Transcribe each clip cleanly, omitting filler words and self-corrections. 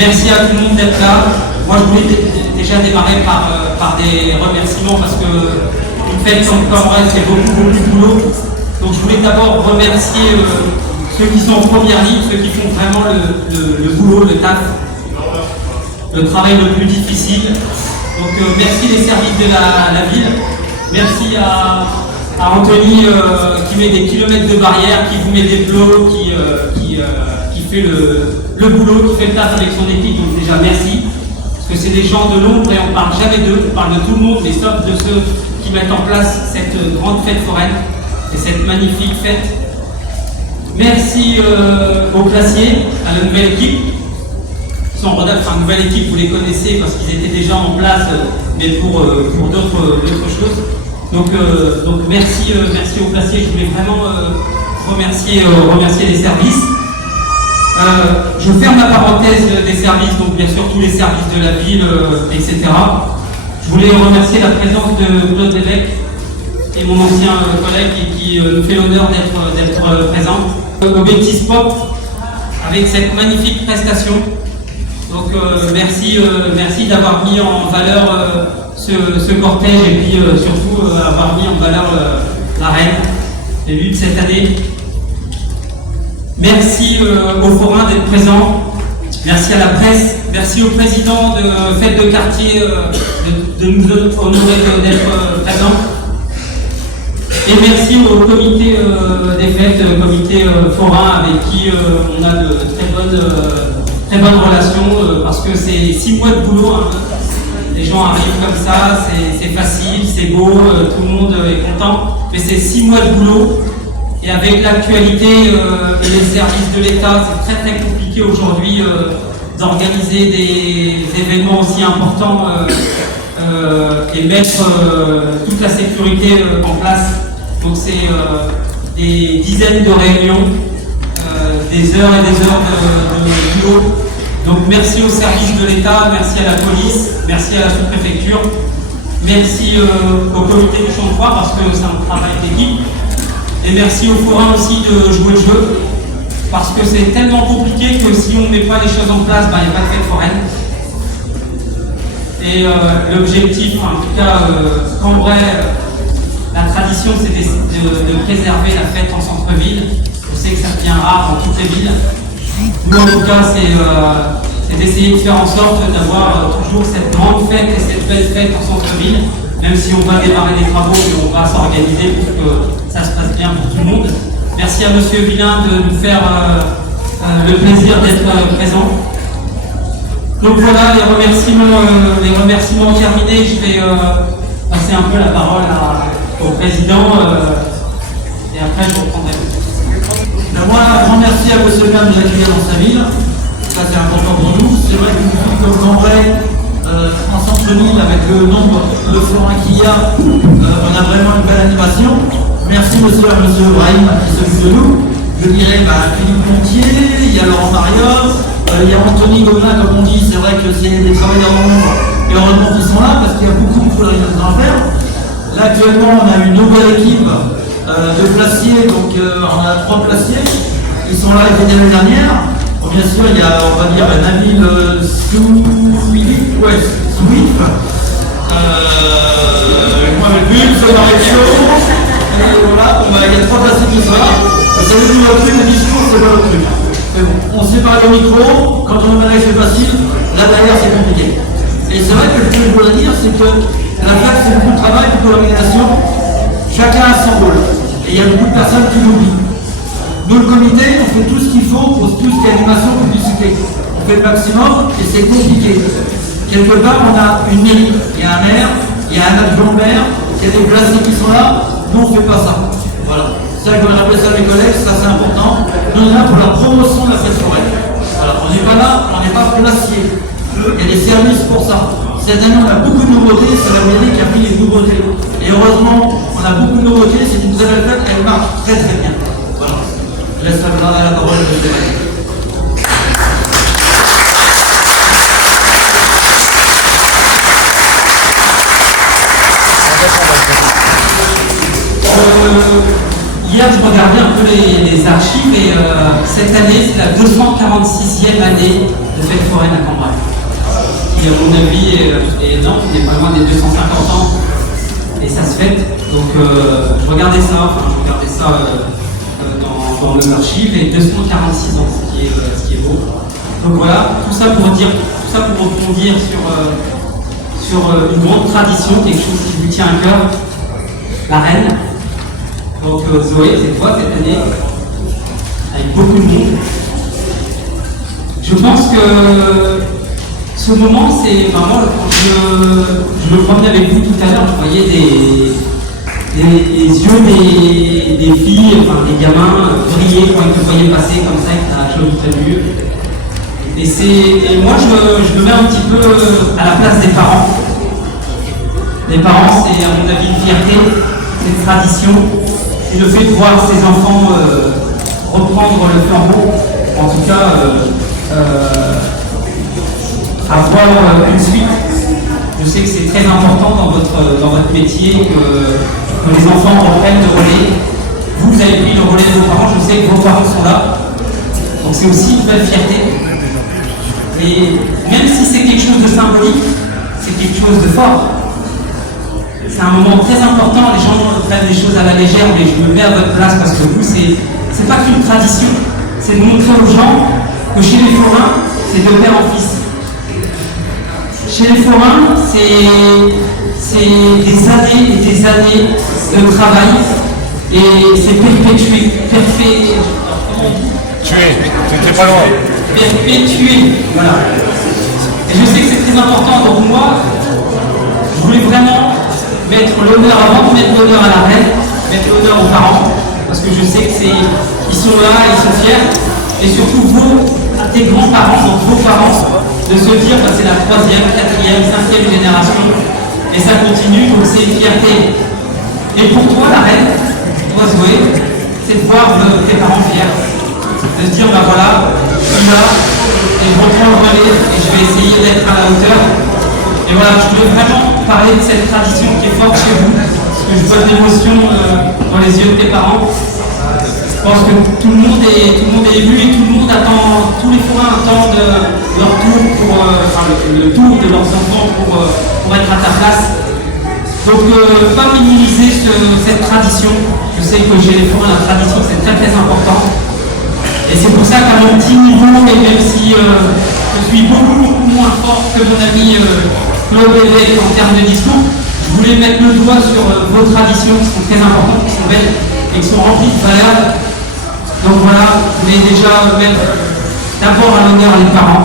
Merci à tout le monde d'être là. Moi, je voulais déjà démarrer par des remerciements parce que une fête comme Cambrai, c'est beaucoup de boulot. Donc, je voulais d'abord remercier ceux qui sont en première ligne, ceux qui font vraiment le boulot, le taf, le travail le plus difficile. Donc, merci les services de la ville. Merci à Anthony qui met des kilomètres de barrières, qui vous met des plots, qui fait le boulot, qui fait le taf avec son équipe. Donc déjà merci, parce que c'est des gens de l'ombre et on ne parle jamais d'eux, on parle de tout le monde, mais sauf de ceux qui mettent en place cette grande fête foraine et cette magnifique fête. Merci aux placiers, à la nouvelle équipe. Nouvelle équipe, vous les connaissez parce qu'ils étaient déjà en place, mais pour d'autres choses. Donc merci aux placiers. Je voulais vraiment remercier les services. Je ferme la parenthèse des services, donc bien sûr tous les services de la ville, etc. Je voulais remercier la présence de Claude Lévesque et mon ancien collègue qui nous fait l'honneur d'être présent. Au Baptiste Pop avec cette magnifique prestation. Donc merci d'avoir mis en valeur ce cortège et puis surtout avoir mis en valeur la reine, l'élu de cette année. Merci aux forains d'être présents, merci à la presse, merci au président de Fête de Quartier de nous honorer d'être présents. Et merci au comité des fêtes, comité forain avec qui on a de très bonnes relations parce que c'est 6 mois de boulot. Hein. Les gens arrivent comme ça, c'est facile, c'est beau, tout le monde est content, mais c'est 6 mois de boulot. Et avec l'actualité et les services de l'État, c'est très compliqué aujourd'hui d'organiser des événements aussi importants et mettre toute la sécurité en place. Donc c'est des dizaines de réunions, des heures et des heures de boulot. Donc merci aux services de l'État, merci à la police, merci à la sous-préfecture, merci au comité du Champ de Froid parce que c'est un travail d'équipe. Et merci aux forains aussi de jouer le jeu, parce que c'est tellement compliqué que si on ne met pas les choses en place, il n'y a pas de fête foraine. Et l'objectif, en tout cas, Cambrai, la tradition, c'est de préserver la fête en centre-ville. Je sais que ça devient rare dans toutes les villes. Nous, en tout cas, c'est d'essayer de faire en sorte d'avoir toujours cette grande fête et cette belle fête en centre-ville, même si on va démarrer des travaux et on va s'organiser pour que ça se passe bien pour tout le monde. Merci à Monsieur Villain de nous faire le plaisir d'être présent. Donc voilà, les remerciements terminés. Je vais passer un peu la parole au président et après je reprendrai. Moi, un grand merci à Monsieur le maire de nous accueillir dans sa ville. Ça c'est important pour nous. C'est vrai qu'une ville comme Cambrai, en centre-ville, avec le nombre de forains qu'il y a, on a vraiment une belle animation. Merci monsieur Brahim qui s'occupe de nous. Je dirais Philippe Montier, il y a Laurent Maria, il y a Anthony Gobelin, comme on dit. C'est vrai que c'est des travailleurs dans l'ombre et heureusement qu'ils sont là parce qu'il y a beaucoup de polarisation à faire. Là actuellement on a une nouvelle équipe de placiers, donc on a 3 placiers qui sont là les l'année dernière. Bon, bien sûr il y a, on va dire, Nabil Souif, et voilà, il y a 3 placiers qui sont là. Vous savez, nous, le truc de discours, c'est pas le truc. Mais bon, on sépare le micro, quand on manège c'est facile, là derrière c'est compliqué. Et c'est vrai que ce que je voudrais dire, c'est que la fête c'est beaucoup de travail, beaucoup d'organisation, chacun a son rôle. Et il y a beaucoup de personnes qui l'oublient. Nous, le comité, on fait tout ce qu'il faut pour tout ce qui est animation, publicité. On fait le maximum et c'est compliqué. Quelque part, on a une mairie, il y a un maire, il y a un adjoint maire, il y a des placiers qui sont là. Nous, on ne fait pas ça. Voilà. C'est ça que je voudrais rappeler ça à mes collègues, ça c'est important. Nous, on est là pour la promotion de la fête foraine. Voilà. On n'est pas là, on n'est pas placier. Il y a des services pour ça. Cette année, on a beaucoup de nouveautés, c'est la mairie qui a pris les nouveautés. Et heureusement, on a beaucoup de nouveautés, c'est une très belle fête, elle marche très bien. Voilà. Je laisse la parole à M. Hier, je regardais un peu les archives et cette année, c'est la 246e année de fête foraine à Cambrai, qui à mon avis est énorme, on est pas loin des 250 ans, et ça se fête. Donc je regardais ça dans le archive, et 246 ans, ce qui est beau. Donc voilà, tout ça pour rebondir sur une grande tradition, quelque chose qui vous tient à cœur, la reine. Donc Zoé, c'est toi cette année, avec beaucoup de monde. Je pense que ce moment, c'est vraiment, je le promenais avec vous tout à l'heure, je voyais les yeux des filles, enfin des gamins briller quand ils te voyaient passer comme ça avec ta jolie tenue. Et moi, je me mets un petit peu à la place des parents. Les parents, c'est à mon avis une fierté, c'est une tradition, c'est le fait de voir ses enfants reprendre le flambeau, en tout cas avoir une suite. Je sais que c'est très important dans votre métier que les enfants reprennent le relais. Vous avez pris le relais de vos parents, je sais que vos parents sont là. Donc c'est aussi une belle fierté. Et même si c'est quelque chose de symbolique, c'est quelque chose de fort. C'est un moment très important, les gens prennent les choses à la légère, mais je me mets à votre place parce que vous, c'est pas qu'une tradition, c'est de montrer aux gens que chez les forains, c'est de père en fils. Chez les forains, c'est des années et des années de travail et c'est perpétué, C'était pas loin. Perpétué, voilà. Et je sais que c'est très important, donc moi, je voulais vraiment mettre l'honneur, avant de mettre l'honneur à la reine, mettre l'honneur aux parents, parce que je sais que ils sont là, ils sont fiers, et surtout tes grands-parents, donc vos parents, de se dire que c'est la 3e, 4e, 5e génération, et ça continue, donc c'est une fierté. Et pour toi, la reine, toi Zoé, c'est de voir tes parents fiers, de se dire, ben voilà, je suis là, et je reprends le relais, et je vais essayer d'être à la hauteur. Et voilà, je voulais vraiment parler de cette tradition qui est forte chez vous, parce que je vois de l'émotion dans les yeux de tes parents. Je pense que tout le monde est ému et tout le monde attend, tous les forains attendent leur tour le tour de leurs enfants pour être à ta place. Donc pas minimiser cette tradition. Je sais que chez les forains, la tradition c'est très très important. Et c'est pour ça qu'à mon petit niveau, et même si je suis beaucoup moins fort que mon ami Claude Évêque en termes de discours, je voulais mettre le doigt sur vos traditions qui sont très importantes, qui sont belles et qui sont remplies de valeurs. Donc voilà, je voulais déjà mettre d'abord à l'honneur les parents,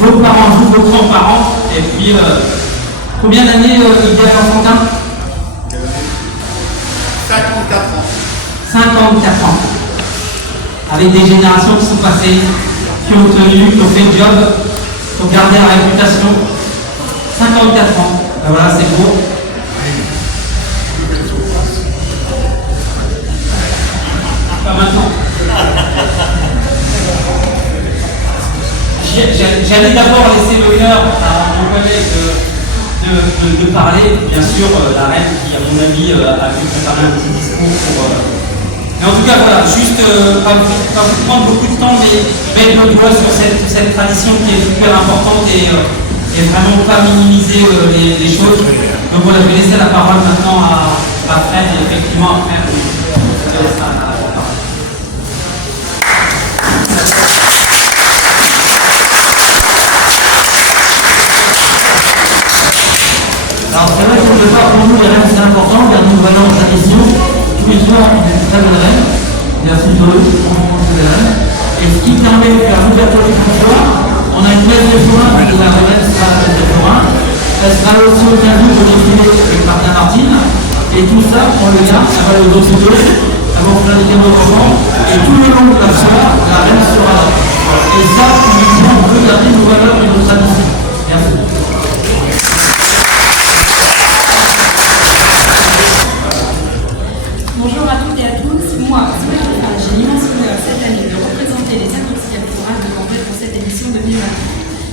vos parents, vous, vos grands-parents, et puis combien d'années Idéal Enfantin 54 ans. 54 ans. Avec des générations qui sont passées, qui ont tenu, qui ont fait le job, qui ont gardé la réputation. 54 ans. Ben voilà, c'est beau. Pas maintenant. J'allais d'abord laisser l'honneur à mon collègue de parler. Bien sûr, la reine qui, à mon avis, a pu préparer un petit discours pour... Mais en tout cas, voilà, juste pas vous prendre beaucoup de temps, mais mettre le doigt sur cette tradition qui est super importante et vraiment pas minimiser les choses. Donc voilà, je vais laisser la parole maintenant à Fred et effectivement après, je laisse la parole. Alors c'est vrai que quelque part pour nous les reines c'est important, car nous voyons en tradition tous les soirs une très belle reine. Merci de eux, c'est la reine. Et ce qui permet de faire l'ouverture du soir, on a une messe de forain, parce que la reine sera la messe de forain. Elle sera aussi au 15 août au défilé avec Martin Martine. Et tout ça, on le garde, ça va aux autres deux, ça va faire des cadeaux aux enfants. Et tout le long de la soirée, la reine sera là. Et ça, on peut garder nos valeurs et nos traditions. Merci. Bonjour à toutes et à tous. Moi, j'ai l'immense honneur cette année de représenter les acteurs forales de Cambrai pour cette édition 2020.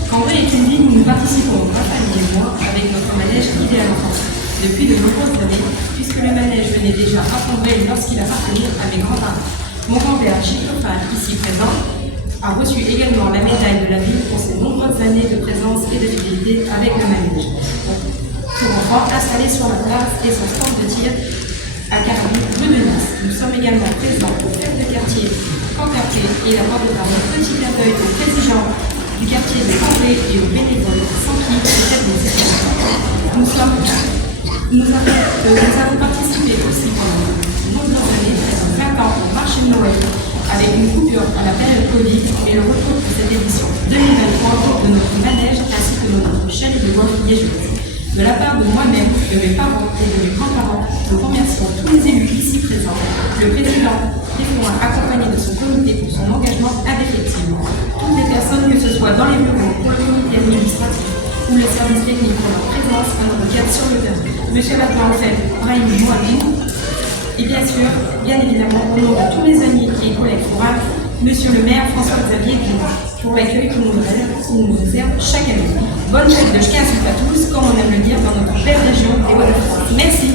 Cambrai est une ville où nous participons, ma famille et moi, avec notre manège Idéal Enfantin depuis de nombreuses années, puisque le manège venait déjà à Cambrai lorsqu'il appartenait à mes grands-parents. Mon grand-père Gilles Topal, ici présent, a reçu également la médaille de la ville pour ses nombreuses années de présence et de fidélité avec le manège. Pour enfants installé sur la place et son stand de tir à Carabine, rue de Nice. Nous sommes également présents au fête de quartier Cancarpé et la porte de Paris. Petit clin d'œil au président du quartier de Cambrai et aux bénévoles sans qui peut-être nous avons participé aussi pendant de nombreuses années, 20 ans, au marché de Noël, avec une coupure à la période Covid et le retour de cette édition 2023 de notre manège ainsi que de notre chaîne de golf liégeoise. De la part de moi-même, de mes parents et de mes grands-parents, nous remercions tous les élus ici présents, le président Témoin accompagné de son comité pour son engagement indéfectible, toutes les personnes, que ce soit dans les bureaux, pour le comité administratif ou les services techniques pour leur présence à notre cadre sur le terrain. Monsieur l'adjoint en fait, Brahim Mohamed, et bien sûr, bien évidemment, au nom de tous mes amis et collègues forales, Monsieur le maire François-Xavier Guillaume, pour l'accueil que nous nous réserve chaque année. Bonne fête de 15 août à tous, comme on aime le dire dans notre belle région des Hauts-de-France. Merci.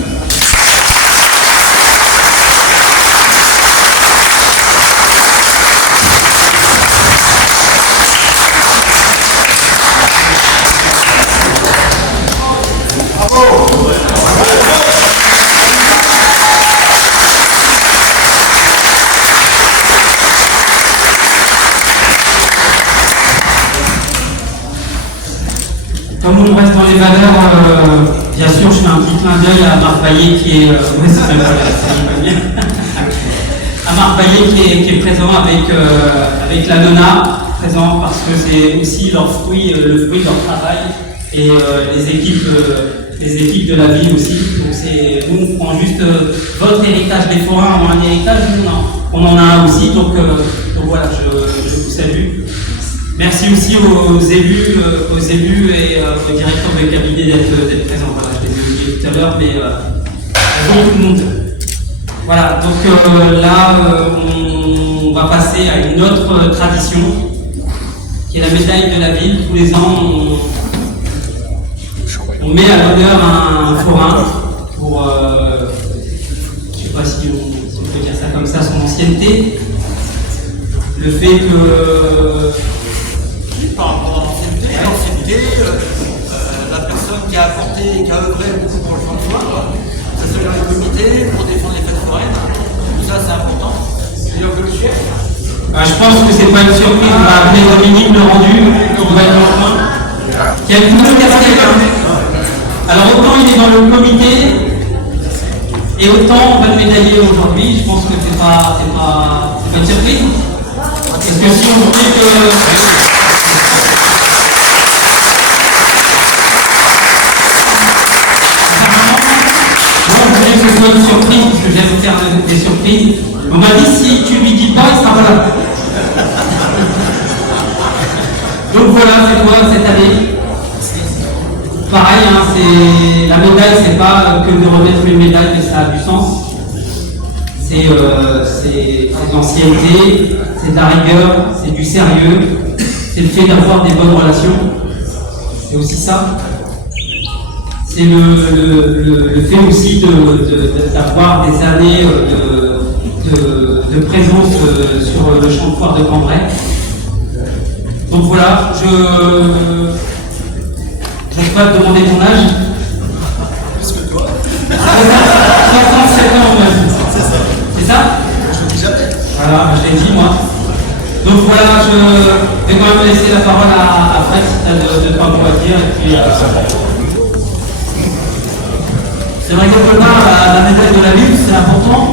Comme on reste dans les valeurs, bien sûr, je fais un petit clin d'œil à Marc Baillet qui est, à Marc Baillet qui est présent avec la Nona, présent parce que c'est aussi leur fruit, le fruit de leur travail et les équipes de la ville aussi. Donc nous on prend juste votre héritage des forains ou un héritage, on en a un aussi. Donc voilà, je vous salue. Merci aussi aux élus et aux directeurs de cabinet d'être présents. Voilà, je les ai oubliés tout à l'heure, mais bonjour tout le monde. Voilà, donc là, on va passer à une autre tradition, qui est la médaille de la ville. Tous les ans, on met à l'honneur un forain pour, je ne sais pas si on peut dire ça comme ça, son ancienneté. Le fait que par rapport à l'ancienneté, la personne qui a apporté, qui a œuvré beaucoup pour le champ de foire, que ce soit dans les comités, pour défendre les fêtes foraines, tout ça c'est important. C'est-à-dire que le chef. Je pense que c'est pas une surprise, on va appeler Dominique Le Rendu, qui doit être dans le coin, qui a une double casquette. Alors autant il est dans le comité, et autant on va le médailler aujourd'hui. Je pense que c'est pas une surprise. Parce que si on dit que ce soit une surprise, parce que j'aime faire des surprises. On m'a dit si tu lui dis pas, il sera pas là. Donc voilà, c'est quoi cette année? Pareil, hein, la médaille, c'est pas que de remettre une médaille, mais ça a du sens. C'est de l'ancienneté, c'est de la rigueur, c'est du sérieux, c'est le fait d'avoir des bonnes relations. C'est aussi ça. C'est le fait aussi d'avoir des années de présence sur le champ de foire de Cambrai. Donc voilà, je ne vais pas te demander ton âge. Plus que toi. 67 ans, on m'a dit. C'est ça? Je le dis jamais. Voilà, je l'ai dit moi. Donc voilà, je vais quand même laisser la parole à Fred si tu as deux, trois mots à dire. Et puis, C'est vrai que quelque part, la médaille de la ville, c'est important.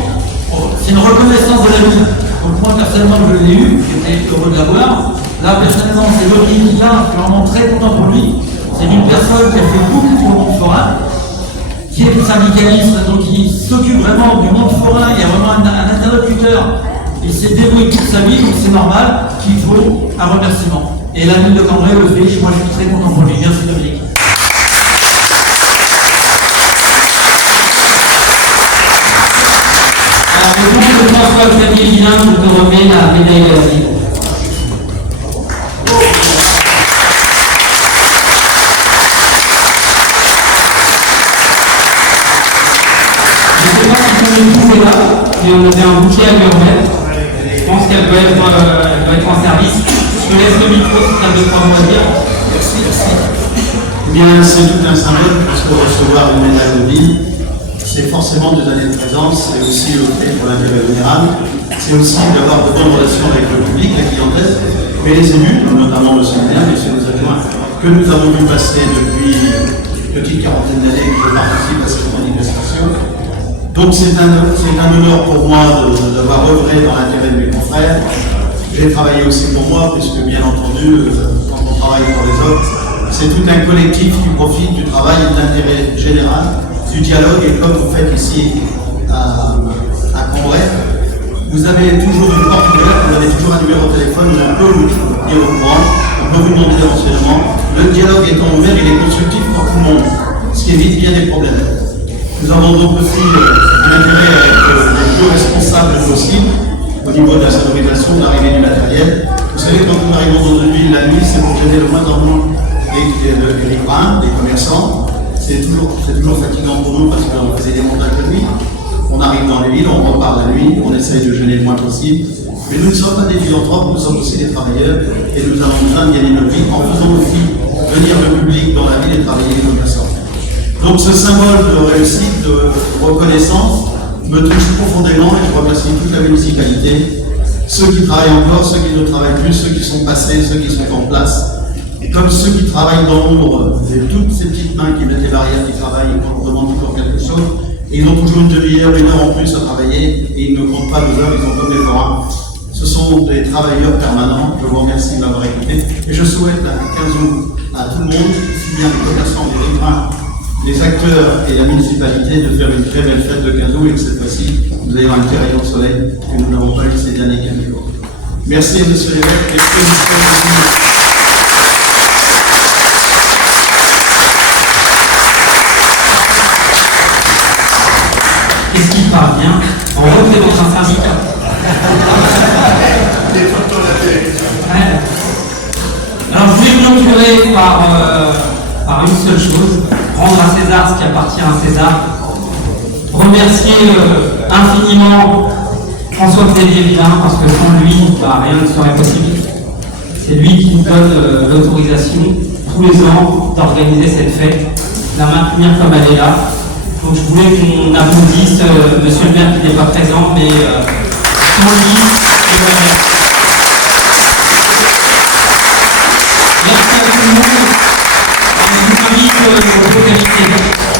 C'est une reconnaissance de la ville. Donc moi, personnellement, je l'ai eu, j'étais heureux de l'avoir. Là, personnellement, c'est Loki qui vient, je suis vraiment très content pour lui. C'est une personne qui a fait beaucoup pour le monde forain, qui est syndicaliste, donc il s'occupe vraiment du monde forain, il y a vraiment un interlocuteur. Il s'est dévoué toute sa vie, donc c'est normal qu'il faut un remerciement. Et la ville de Cambrai le fait, moi je suis très content pour lui. Merci Dominique. Alors, le nom de François-Xavier Guillain, je te remets la médaille de la ville. Je ne sais pas si on est tous là, mais on avait un bouquet à lui remettre. pense qu'elle doit être en service. Je te laisse le micro si tu as deux trois mots à dire. Merci, merci. Eh bien, c'est tout un symbole parce que recevoir une médaille de ville, c'est forcément 2 années de présence, c'est aussi le fait pour l'intérêt général, c'est aussi d'avoir de bonnes relations avec le public, la clientèle, mais les élus, notamment le séminaire, et les adjoints, que nous avons vu passer depuis une petite quarantaine d'années que je participe à cette manifestation. Donc c'est un honneur pour moi d'avoir œuvré dans l'intérêt de mes confrères. J'ai travaillé aussi pour moi, puisque bien entendu, quand on travaille pour les autres, c'est tout un collectif qui profite du travail et de l'intérêt général, du dialogue, et comme vous faites ici à Cambrai, vous avez toujours une porte ouverte, vous avez toujours un numéro de téléphone où on peut vous dire au courant, on peut vous demander des renseignements. Le dialogue étant ouvert, il est constructif pour tout le monde, ce qui évite bien des problèmes. Nous avons donc aussi un intérêt à être les plus responsables possible au niveau de la sonorisation, de l'arrivée du matériel. Vous savez, quand nous arrivons dans une ville la nuit, c'est pour gêner le moins en moins les riverains, les commerçants. C'est toujours fatigant pour nous parce qu'on faisait des montages de nuit. On arrive dans les villes, on repart la nuit, on essaye de gêner le moins possible. Mais nous ne sommes pas des philanthropes, nous sommes aussi des travailleurs et nous avons besoin de gagner notre vie en faisant aussi venir le public dans la ville et travailler les commerçants. Donc ce symbole de réussite, de reconnaissance, me touche profondément et je remercie toute la municipalité, ceux qui travaillent encore, ceux qui ne travaillent plus, ceux qui sont passés, ceux qui sont en place. Et comme ceux qui travaillent dans l'ombre, c'est toutes ces petites mains qui mettent les barrières, qui travaillent, on leur demande toujours quelque chose. Et ils ont toujours une demi-heure, 1 heure en plus à travailler, et ils ne comptent pas 2 heures, ils sont comme des forains. Ce sont des travailleurs permanents. Je vous remercie de m'avoir écouté. Et je souhaite à 15 août à tout le monde, aussi bien les commerçants, les riverains, les acteurs et la municipalité, de faire une très belle fête de 15 août et que cette fois-ci, vous allez avoir un petit rayon de soleil que nous n'avons pas eu ces derniers 15 jours. Merci, monsieur l'évêque. Qu'est-ce qui parle bien? On représente un syndicat. Ouais. Alors je voulais clôturer par une seule chose, rendre à César ce qui appartient à César, remercier infiniment François-Xavier Villain parce que sans lui, rien ne serait possible. C'est lui qui nous donne l'autorisation tous les ans d'organiser cette fête, de la maintenir comme elle est là. Donc je voulais qu'on applaudisse monsieur le maire qui n'est pas présent, mais sans lui, merci à tout le monde. Je vous invite aux autorités.